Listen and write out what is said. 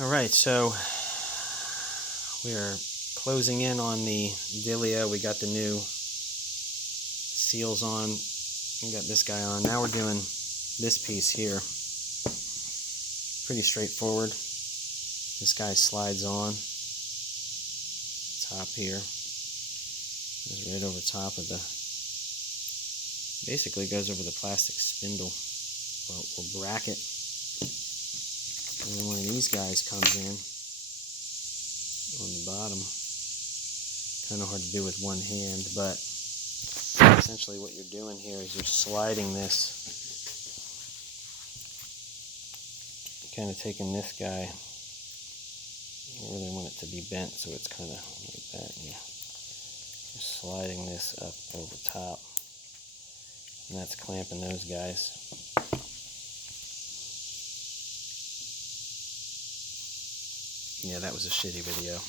Alright, so we are closing in on the Delia. We got the new seals on. We got this guy on. Now we're doing this piece here. Pretty straightforward. This guy slides on. Top here. Goes right over top of the... Basically goes over the plastic spindle or bracket. And then one of these guys comes in on the bottom. Kind of hard to do with one hand, but essentially what you're doing here is you're sliding this. You're kind of taking this guy. I really want it to be bent, so it's kind of like that. And you're sliding this up over top. And that's clamping those guys. Yeah, that was a shitty video.